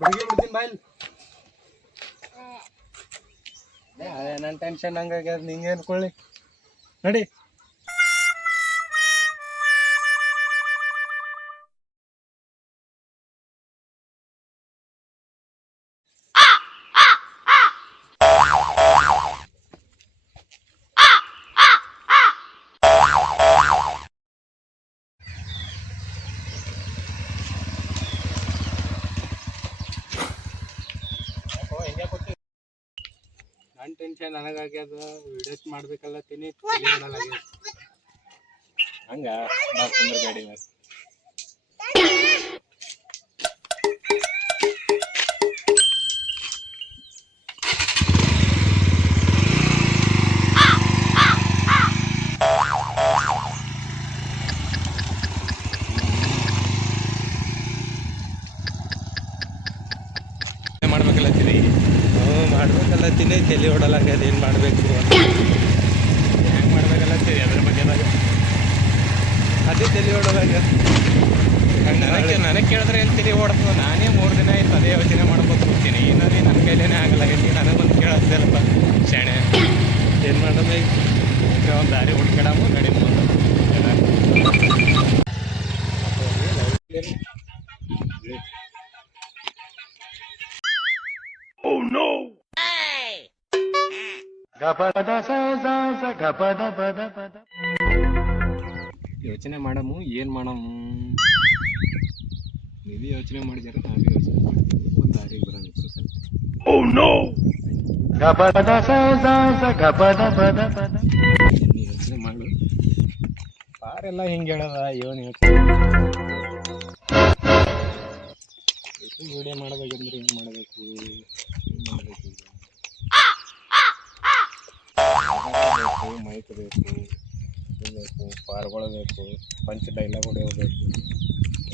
ಬಿಡ್ಗಿ ಬಿಡ್ತೀನಿ ಬಾಯ್ ನನ್ನ ಟೆನ್ಷನ್ ಹಂಗಾಗ್ಯದ ನಿಂಗೇನು ಕೊಳ್ಳಿ ನಡಿ. ನನ್ನ ಟೆನ್ಷನ್ ನನಗಾಗ್ಯದ ವಿಡಿಯೋಸ್ ಮಾಡ್ಬೇಕಲ್ಲ ತಿನಿ ಹಂಗ? ಗಾಡಿ ಮೇಲೆ. ಮಾಡ್ಬೇಕಲ್ಲ ತಿನಿ ಹ್ಞೂ ಮಾಡ್ಬೇಕಲ್ಲ ತಿನಿ ತಲೆ ಹೊಡಲಾಗ್ಯದ ಏನು ಮಾಡಬೇಕು ಹೆಂಗೆ ಮಾಡ್ಬೇಕಲ್ಲ ತಿಳಿ ಅದ್ರ ಬಗ್ಗೆದಾಗ ಅದೇ ತಲೆ ಹೊಡಲಾಗ್ಯದ ನನಗೆ ನನಗೆ ಕೇಳಿದ್ರೆ ಏನು ತಲೆ ಹೊಡ್ತದ ನಾನೇ ಮೂರು ದಿನ ಆಯ್ತು ಅದೇ ಯೋಚನೆ ಮಾಡ್ಬೋದು ಹೋಗ್ತೀನಿ ಏನಾದ್ರೆ ನನ್ನ ಕೈಲೇ ಆಗಲ್ಲ ಇಲ್ಲಿ ನನಗೊಂದು ಅಲ್ಪ ಶಾಣೆ. ಏನು ಮಾಡೋದು? ಈಗ ಒಂದು ದಾರಿ ಹುಡ್ಕಡಮು ನಡಿ ಯೋಚನೆ ಮಾಡಮು ಏನು ಮಾಡಮು? ನೀವು ಯೋಚನೆ ಮಾಡಿದಾರೆ ನಾವು ಯೋಚನೆ ಮಾಡ್ತೀವಿ? ಒಂದು ದಾರಿಗೆ ಬರೋಣ ನೀ ಯೋಚನೆ ಮಾಡು. ಯಾರೆಲ್ಲ ಹಿಂಗೆ ಹೇಳದ ಏನು ಯೋಚನೆ ವಿಡಿಯೋ ಮಾಡಬೇಕಂದ್ರೆ ಏನು ಮಾಡಬೇಕು? ಏನು ಮಾಡಬೇಕು ಬೇಕು ಮೈಕ್ ಬೇಕು ಇದು ಬೇಕು ಪಾರ್ಗಳು ಬೇಕು ಪಂಚ್ ಡೈಲಾಗ್ ಹೊಡೆಯಬೇಕು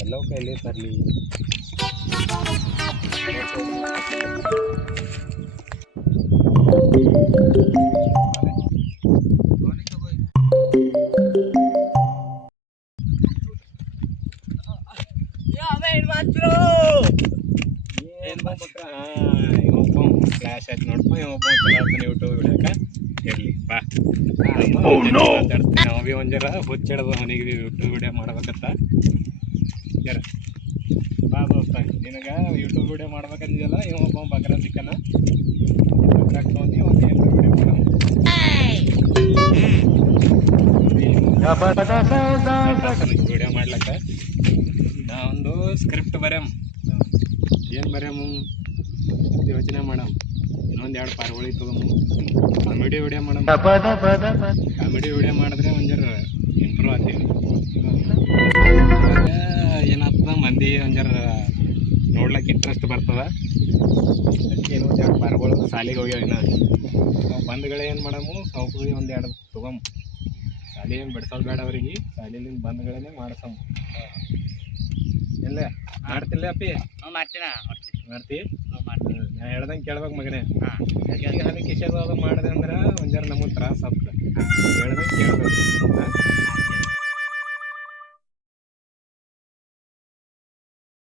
ಎಲ್ಲವೂ ಕೈಲಿ ತರಲಿ ಫ್ಲಾಶ್ ಆಯ್ತು ನೋಡ್ಕೊಂಡು ಇವೊಬ್ಬ ಚಲೋ ಯೂಟ್ಯೂಬ್ ಬಿಡಕ ಇರ್ಲಿ ಬಾ. ನಾವು ಭೀ ಒಂದ್ ಜರ ಹುಚ್ಚಿಡ್ದು ಅವನಿಗೆ ಯೂಟ್ಯೂಬ್ ವಿಡಿಯೋ ಮಾಡ್ಬೇಕಂತ. ಜರ. ಬಾ ದೋಸ್ತ ನಿನಗ ಯೂಟ್ಯೂಬ್ ವಿಡಿಯೋ ಇವ ಒಬ್ಬ ಬಕ್ರ ಸಿಕ್ಕನ. ಬಕ್ರ ತೊಗೊಂಡು ಒಂದು ಏನು ವಿಡಿಯೋ ಮಾಡೋಣ ವಿಡಿಯೋ ಮಾಡ್ಲಕ್ಕ ನಾ ಒಂದು ಸ್ಕ್ರಿಪ್ಟ್ ಬರೆಯಮ್ ಏನು ಬರೆಯಮು ಅಂತ ಯೋಚನೆ ಮಾಡಮ್ ಇನ್ನೊಂದು ಎರಡು ಪಾರ್ಗೊಳಿ ತಗೊಂಡು. ಕಾಮಿಡಿ ವಿಡಿಯೋ ಮಾಡಮ್ ಕಾಮಿಡಿ ವಿಡಿಯೋ ಮಾಡಿದ್ರೆ ಒಂದು ಜರ ಇಂಪ್ರೂವ್ ಆಗ್ತೀವಿ ಏನಾಗ್ತದ? ಮಂದಿ ಒಂದು ಜರ ನೋಡ್ಲಿಕ್ಕೆ ಇಂಟ್ರೆಸ್ಟ್ ಬರ್ತದ. ಅದಕ್ಕೆ ಏನೋ ಒಂದು ಎರಡು ಪಾರ್ಗಳು ಸಾಲಿಗೆ ಹೋಗ್ಯಾವ ಇನ್ನ. ನಾವು ಬಂದ್ಗಳೇ ಏನು ಮಾಡಮು? ಸೌಕರ್ಯ ಒಂದು ಎರಡು ತಗೊಂಬ. ಶಾಲೆ ಏನು ಬಿಡ್ಸೋದು ಬೇಡ ಅವ್ರಿಗೆ. ಶಾಲೆಲಿಂದ ಬಂದ್ಗಳೇ ಮಾಡ್ಸಮ್. ಎಲ್ಲ ಮಾಡ್ತಿಲ್ಲ ಅಪ್ಪಿ? ಮಾಡ್ತೀನ. ಮಾಡ್ತಿ? ನಾ ಹೇಳ್ದಂಗೆ ಕೇಳ್ಬೇಕು ಮಗನೇ. ಯಾಕೆ ಹಾಲಿ ಕಿಶೋರ್ ಅದು ಮಾಡಿದೆ ಅಂದ್ರೆ ಒಂಜಾರ ಜರ ನಮಗೆ ತ್ರಾಸ ಆಗ್ತದೆ. ಹೇಳ್ದಂಗೆ ಕೇಳ್ಬೇಕು?